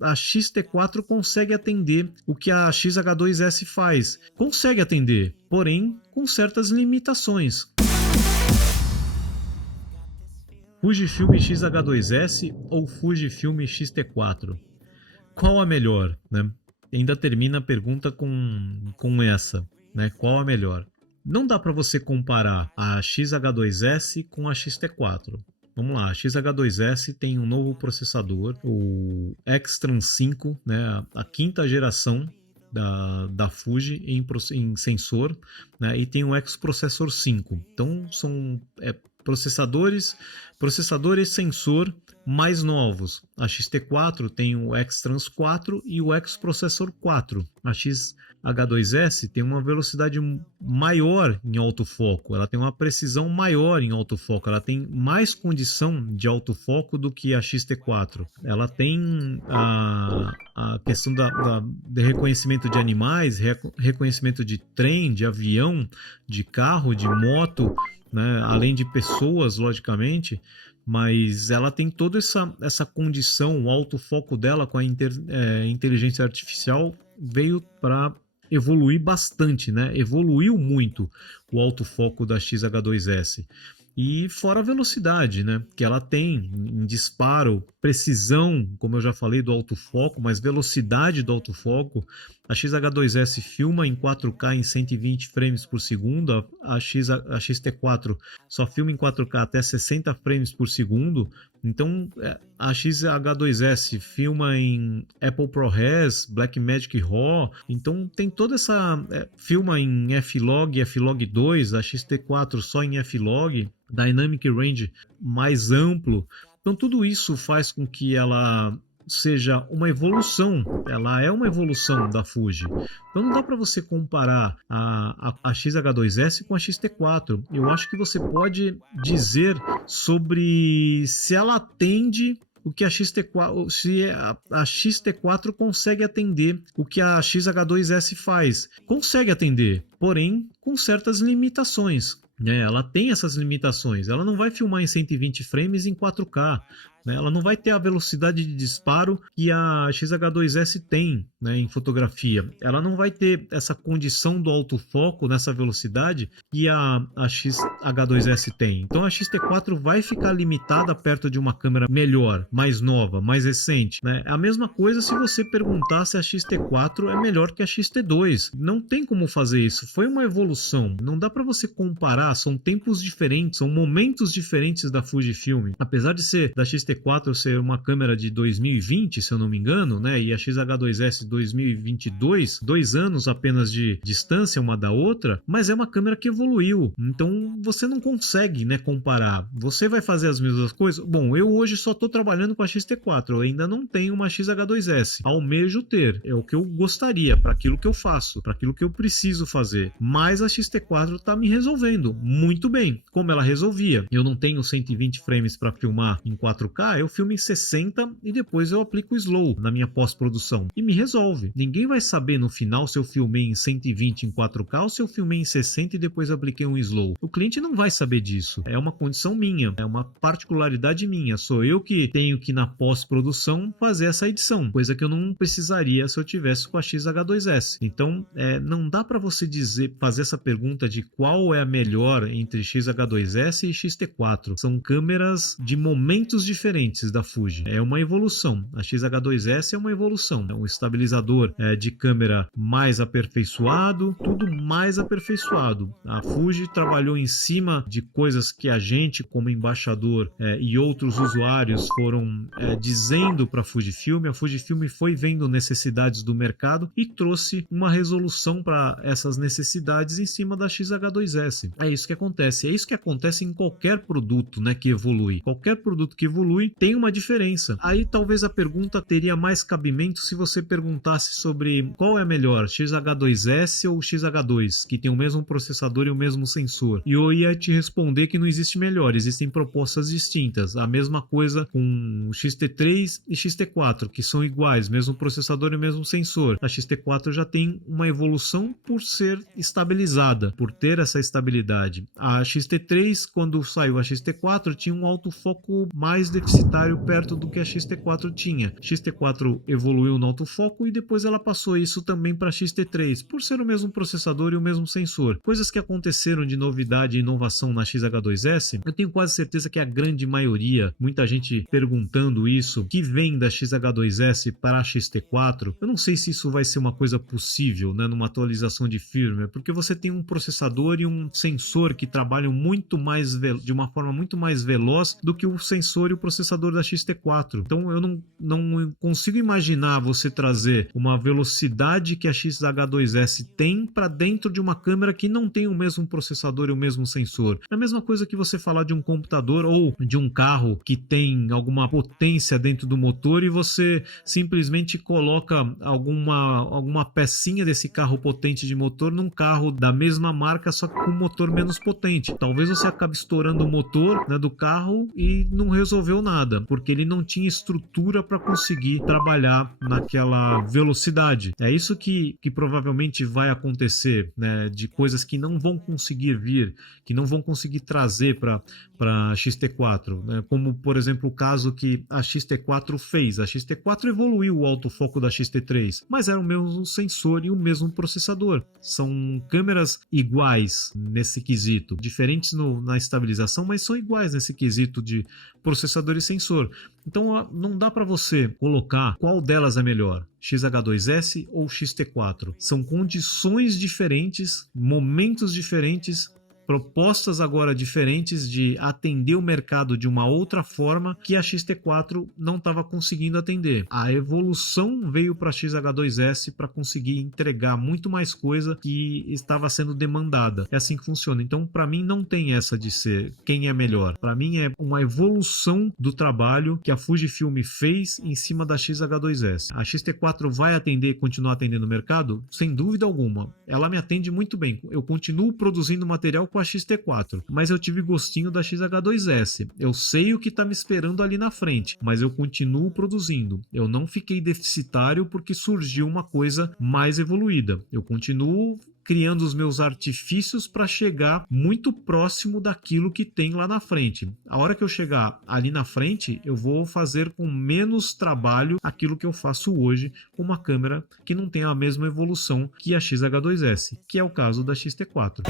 a XT4 consegue atender o que a XH2S faz. Consegue atender, porém com certas limitações. Fujifilm X-H2S ou Fujifilm X-T4? Qual a melhor, né? Ainda termina a pergunta com essa, né? Qual a melhor? Não dá para você comparar a XH2S com a XT4. Vamos lá, a XH2S tem um novo processador, o X-Trans 5, né? A quinta geração da Fuji em sensor, né? E tem o X-Processor 5. Então são processadores sensor mais novos. A XT4 tem o X-Trans 4 e o X-Processor 4. A XH2S tem uma velocidade maior em autofoco, ela tem uma precisão maior em autofoco, ela tem mais condição de autofoco do que a XT4. Ela tem a questão de reconhecimento de animais, reconhecimento de trem, de avião, de carro, de moto, né? Além de pessoas, logicamente, mas ela tem toda essa condição, o autofoco dela com a inteligência artificial veio para evoluir bastante, né? Evoluiu muito o autofoco da XH2S. E fora a velocidade, né, que ela tem em disparo, precisão, como eu já falei, do autofoco, mas velocidade do autofoco. A XH2S filma em 4K em 120 frames por segundo, a XT4 só filma em 4K até 60 frames por segundo. Então a XH2S filma em Apple ProRes, Blackmagic RAW, então tem toda essa... filma em F-Log, F-Log 2, a XT4 só em F-Log, Dynamic Range mais amplo. Então tudo isso faz com que ela seja uma evolução, ela é uma evolução da Fuji. Então não dá para você comparar a XH2S com a XT4. Eu acho que você pode dizer sobre se ela atende o que a XT4, se a XT4 consegue atender o que a XH2S faz. Consegue atender, porém com certas limitações. Ela tem essas limitações, ela não vai filmar em 120 frames em 4K, né? Ela não vai ter a velocidade de disparo que a XH2S tem, né, em fotografia. Ela não vai ter essa condição do autofoco nessa velocidade que a XH2S tem. Então a XT4 vai ficar limitada perto de uma câmera melhor, mais nova, mais recente, né? A mesma coisa se você perguntar se a XT4 é melhor que a XT2. Não tem como fazer isso, foi uma evolução. Não dá para você comparar, são tempos diferentes, são momentos diferentes da Fujifilm. Apesar de ser da XT4 ser uma câmera de 2020, se eu não me engano, né, e a XH2S 2022, 2 anos apenas de distância uma da outra, mas é uma câmera que evoluiu. Então você não consegue, né, comparar. Você vai fazer as mesmas coisas? Bom, eu hoje só estou trabalhando com a XT4, eu ainda não tenho uma XH2S. Almejo ter, é o que eu gostaria, para aquilo que eu faço, para aquilo que eu preciso fazer. Mas a XT4 está me resolvendo muito bem, como ela resolvia. Eu não tenho 120 frames para filmar em 4K, eu filmo em 60 e depois eu aplico o slow na minha pós-produção e me resolve. Ninguém vai saber no final se eu filmei em 120 em 4K ou se eu filmei em 60 e depois apliquei um slow. O cliente não vai saber disso. É uma condição minha, é uma particularidade minha. Sou eu que tenho que na pós-produção fazer essa edição, coisa que eu não precisaria se eu tivesse com a XH2S. Então, não dá para você fazer essa pergunta de qual é a melhor entre XH2S e XT4. São câmeras de momentos diferentes da Fuji. É uma evolução. A XH2S é uma evolução. É um estabilizador de câmera mais aperfeiçoado, tudo mais aperfeiçoado. A Fuji trabalhou em cima de coisas que a gente, como embaixador e outros usuários foram dizendo para a Fujifilm. A Fujifilm foi vendo necessidades do mercado e trouxe uma resolução para essas necessidades em cima da XH2S. É isso que acontece. É isso que acontece em qualquer produto, né, que evolui. Qualquer produto que evolui tem uma diferença. Aí talvez a pergunta teria mais cabimento se você perguntasse sobre qual é melhor, XH2S ou XH2, que tem o mesmo processador e o mesmo sensor. E eu ia te responder que não existe melhor, existem propostas distintas. A mesma coisa com XT3 e XT4, que são iguais, mesmo processador e o mesmo sensor. A XT4 já tem uma evolução por ser estabilizada, por ter essa estabilidade. A XT3, quando saiu a XT4, tinha um autofoco mais deficitário perto do que a XT4 tinha. XT4 evoluiu no autofoco e depois ela passou isso também para XT3, por ser o mesmo processador e o mesmo sensor. Coisas que aconteceram de novidade e inovação na XH2S, eu tenho quase certeza que a grande maioria, muita gente perguntando isso, que vem da XH2S para a XT4, eu não sei se isso vai ser uma coisa possível, né, numa atualização de firmware, porque você tem um processador e um sensor que trabalham muito mais de uma forma muito mais veloz do que o sensor e o processador da XT4. Então eu não consigo imaginar você trazer uma velocidade que a XH2S tem para dentro de uma câmera que não tem o mesmo processador e o mesmo sensor. É a mesma coisa que você falar de um computador ou de um carro que tem alguma potência dentro do motor e você simplesmente coloca alguma pecinha desse carro potente de motor num carro da mesma marca, só que com motor menos potente. Talvez você acabe estourando o motor, né, do carro e não resolveu nada, porque ele não tinha estrutura para conseguir trabalhar naquela velocidade. É isso que provavelmente vai acontecer, né, de coisas que não vão conseguir vir, que não vão conseguir trazer para a XT4, né, como por exemplo o caso que a XT4 fez. A XT4 evoluiu o autofoco da XT3, mas era o mesmo sensor e o mesmo processador. São câmeras iguais nesse quesito, diferentes na estabilização, mas são iguais nesse quesito de processador e sensor. Então não dá para você colocar qual delas é melhor, XH2S ou XT4. São condições diferentes, momentos diferentes, propostas agora diferentes de atender o mercado de uma outra forma que a XT4 não estava conseguindo atender. A evolução veio para a XH2S para conseguir entregar muito mais coisa que estava sendo demandada. É assim que funciona. Então, para mim, não tem essa de ser quem é melhor. Para mim, é uma evolução do trabalho que a Fujifilm fez em cima da XH2S. A XT4 vai atender e continuar atendendo o mercado? Sem dúvida alguma. Ela me atende muito bem. Eu continuo produzindo material com a XT4, mas eu tive gostinho da XH2S. Eu sei o que está me esperando ali na frente, mas eu continuo produzindo. Eu não fiquei deficitário porque surgiu uma coisa mais evoluída. Eu continuo criando os meus artifícios para chegar muito próximo daquilo que tem lá na frente. A hora que eu chegar ali na frente, eu vou fazer com menos trabalho aquilo que eu faço hoje com uma câmera que não tem a mesma evolução que a XH2S, que é o caso da XT4.